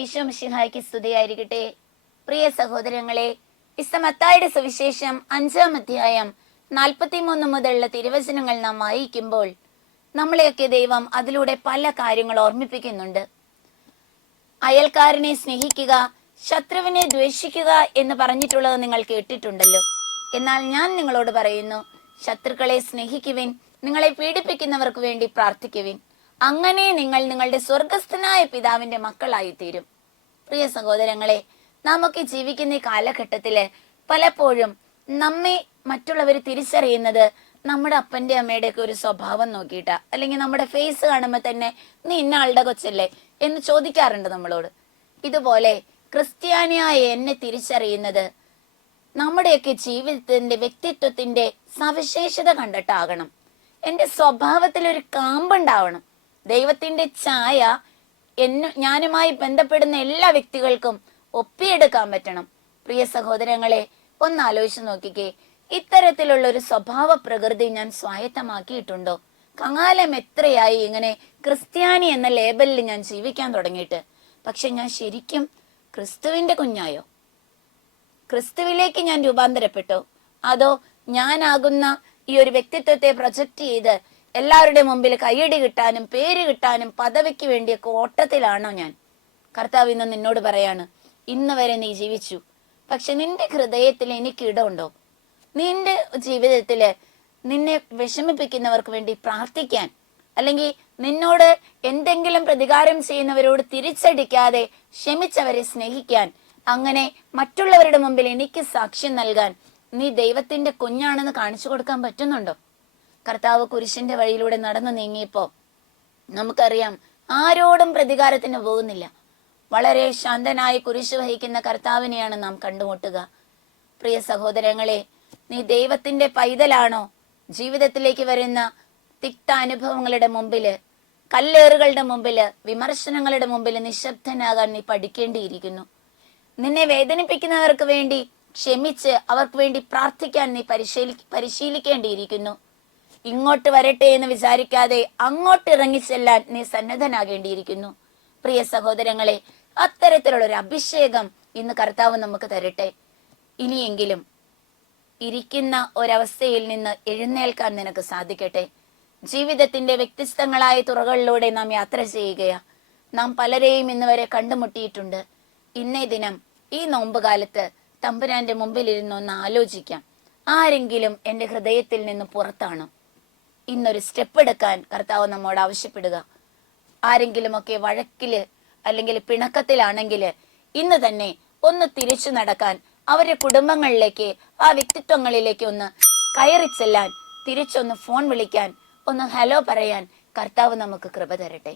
ഈശോ മിശിഹായ്ക്ക് സ്തുതിയായിരിക്കട്ടെ. പ്രിയ സഹോദരങ്ങളെ, മത്തായിയുടെ സുവിശേഷം 5-ാം അധ്യായം 43 മുതലുള്ള തിരുവചനങ്ങൾ നാം വായിക്കുമ്പോൾ നമ്മളെയൊക്കെ ദൈവം അതിലൂടെ പല കാര്യങ്ങൾ ഓർമ്മിപ്പിക്കുന്നുണ്ട്. അയൽക്കാരനെ സ്നേഹിക്കുക, ശത്രുവിനെ ദ്വേഷിക്കുക എന്ന് പറഞ്ഞിട്ടുള്ളത് നിങ്ങൾ കേട്ടിട്ടുണ്ടല്ലോ. എന്നാൽ ഞാൻ നിങ്ങളോട് പറയുന്നു, ശത്രുക്കളെ സ്നേഹിക്കുവിൻ, നിങ്ങളെ പീഡിപ്പിക്കുന്നവർക്ക് വേണ്ടി പ്രാർത്ഥിക്കുവിൻ. അങ്ങനെ നിങ്ങൾ നിങ്ങളുടെ സ്വർഗസ്ഥനായ പിതാവിന്റെ മക്കളായി തീരും. പ്രിയ സഹോദരങ്ങളെ, നമുക്ക് ജീവിക്കുന്ന ഈ കാലഘട്ടത്തില് പലപ്പോഴും നമ്മെ മറ്റുള്ളവർ തിരിച്ചറിയുന്നത് നമ്മുടെ അപ്പന്റെ അമ്മയുടെ ഒക്കെ ഒരു സ്വഭാവം നോക്കിയിട്ടാ, അല്ലെങ്കിൽ നമ്മുടെ ഫേസ് കാണുമ്പോൾ തന്നെ നീ ഇന്ന ആളുടെ കൊച്ചല്ലേ എന്ന് ചോദിക്കാറുണ്ട് നമ്മളോട്. ഇതുപോലെ ക്രിസ്ത്യാനിയായ എന്നെ തിരിച്ചറിയുന്നത് നമ്മുടെയൊക്കെ ജീവിതത്തിന്റെ വ്യക്തിത്വത്തിന്റെ സവിശേഷത കണ്ടിട്ടാകണം. എന്റെ സ്വഭാവത്തിൽ ഒരു കാമ്പുണ്ടാവണം. ദൈവത്തിന്റെ ഛായ ഞാനുമായി ബന്ധപ്പെടുന്ന എല്ലാ വ്യക്തികൾക്കും ഒപ്പിയെടുക്കാൻ പറ്റണം. പ്രിയ സഹോദരങ്ങളെ, ഒന്ന് ആലോചിച്ച് നോക്കിക്കേ, ഇത്തരത്തിലുള്ള ഒരു സ്വഭാവ പ്രകൃതി ഞാൻ സ്വായത്തമാക്കിയിട്ടുണ്ടോ? കാലം എത്രയായി ഇങ്ങനെ ക്രിസ്ത്യാനി എന്ന ലേബലിൽ ഞാൻ ജീവിക്കാൻ തുടങ്ങിയിട്ട്. പക്ഷെ ഞാൻ ശരിക്കും ക്രിസ്തുവിന്റെ കുഞ്ഞായോ? ക്രിസ്തുവിലേക്ക് ഞാൻ രൂപാന്തരപ്പെട്ടോ? അതോ ഞാനാകുന്ന ഈ ഒരു വ്യക്തിത്വത്തെ പ്രൊജക്റ്റ് ചെയ്ത് എല്ലാവരുടെ മുമ്പിൽ കയ്യടി കിട്ടാനും പേര് കിട്ടാനും പദവിക്ക് വേണ്ടിയൊക്കെ ഓട്ടത്തിലാണോ ഞാൻ? കർത്താവ് ഇന്ന് നിന്നോട് പറയാണ്, ഇന്ന് വരെ നീ ജീവിച്ചു, പക്ഷെ നിന്റെ ഹൃദയത്തിൽ എനിക്ക് ഇടമുണ്ടോ? നിന്റെ ജീവിതത്തില് നിന്നെ വിഷമിപ്പിക്കുന്നവർക്ക് വേണ്ടി പ്രാർത്ഥിക്കാൻ, അല്ലെങ്കിൽ നിന്നോട് എന്തെങ്കിലും പ്രതികാരം ചെയ്യുന്നവരോട് തിരിച്ചടിക്കാതെ ക്ഷമിച്ചവരെ സ്നേഹിക്കാൻ, അങ്ങനെ മറ്റുള്ളവരുടെ മുമ്പിൽ എനിക്ക് സാക്ഷ്യം നൽകാൻ നീ ദൈവത്തിന്റെ കുഞ്ഞാണെന്ന് കാണിച്ചു കൊടുക്കാൻ പറ്റുന്നുണ്ടോ? കർത്താവ് കുരിശിന്റെ വഴിയിലൂടെ നടന്നു നീങ്ങിയപ്പോ നമുക്കറിയാം, ആരോടും പ്രതികാരത്തിന് പോകുന്നില്ല. വളരെ ശാന്തനായി കുരിശ് വഹിക്കുന്ന കർത്താവിനെയാണ് നാം കണ്ടുമുട്ടുക. പ്രിയ സഹോദരങ്ങളെ, നീ ദൈവത്തിന്റെ പൈതലാണോ? ജീവിതത്തിലേക്ക് വരുന്ന തിക്ത അനുഭവങ്ങളുടെ മുമ്പില്, കല്ലേറുകളുടെ മുമ്പില്, വിമർശനങ്ങളുടെ മുമ്പില് നിശബ്ദനാകാൻ നീ പഠിക്കേണ്ടിയിരിക്കുന്നു. നിന്നെ വേദനിപ്പിക്കുന്നവർക്ക് വേണ്ടി ക്ഷമിച്ച് അവർക്ക് വേണ്ടി പ്രാർത്ഥിക്കാൻ നീ പരിശീലിക്കേണ്ടിയിരിക്കുന്നു. ഇങ്ങോട്ട് വരട്ടെ എന്ന് വിചാരിക്കാതെ അങ്ങോട്ട് ഇറങ്ങിച്ചെല്ലാൻ നീ സന്നദ്ധനാകേണ്ടിയിരിക്കുന്നു. പ്രിയ സഹോദരങ്ങളെ, അത്തരത്തിലുള്ള ഒരു അഭിഷേകം ഇന്ന് കർത്താവ് നമുക്ക് തരട്ടെ. ഇനിയെങ്കിലും ഇരിക്കുന്ന ഒരവസ്ഥയിൽ നിന്ന് എഴുന്നേൽക്കാൻ നിനക്ക് സാധിക്കട്ടെ. ജീവിതത്തിന്റെ വ്യത്യസ്തങ്ങളായ തുറകളിലൂടെ നാം യാത്ര ചെയ്യുകയാ. നാം പലരെയും ഇന്ന് വരെ കണ്ടുമുട്ടിയിട്ടുണ്ട്. ഇന്നേ ദിനം ഈ നോമ്പുകാലത്ത് തമ്പുരാന്റെ മുമ്പിൽ ഇരുന്നൊന്ന് ആലോചിക്കാം, ആരെങ്കിലും എൻ്റെ ഹൃദയത്തിൽ നിന്ന് പുറത്താണോ? ഇന്നൊരു സ്റ്റെപ്പ് എടുക്കാൻ കർത്താവ് നമ്മോട് ആവശ്യപ്പെടുക. ആരെങ്കിലുമൊക്കെ വഴക്കില് അല്ലെങ്കിൽ പിണക്കത്തിലാണെങ്കിൽ ഇന്ന് തന്നെ ഒന്ന് തിരിച്ചു നടക്കാൻ, അവരുടെ കുടുംബങ്ങളിലേക്ക്, ആ വ്യക്തിത്വങ്ങളിലേക്ക് ഒന്ന് കയറി ചെല്ലാൻ, തിരിച്ചൊന്ന് ഫോൺ വിളിക്കാൻ, ഒന്ന് ഹലോ പറയാൻ കർത്താവ് നമുക്ക് കൃപ തരട്ടെ.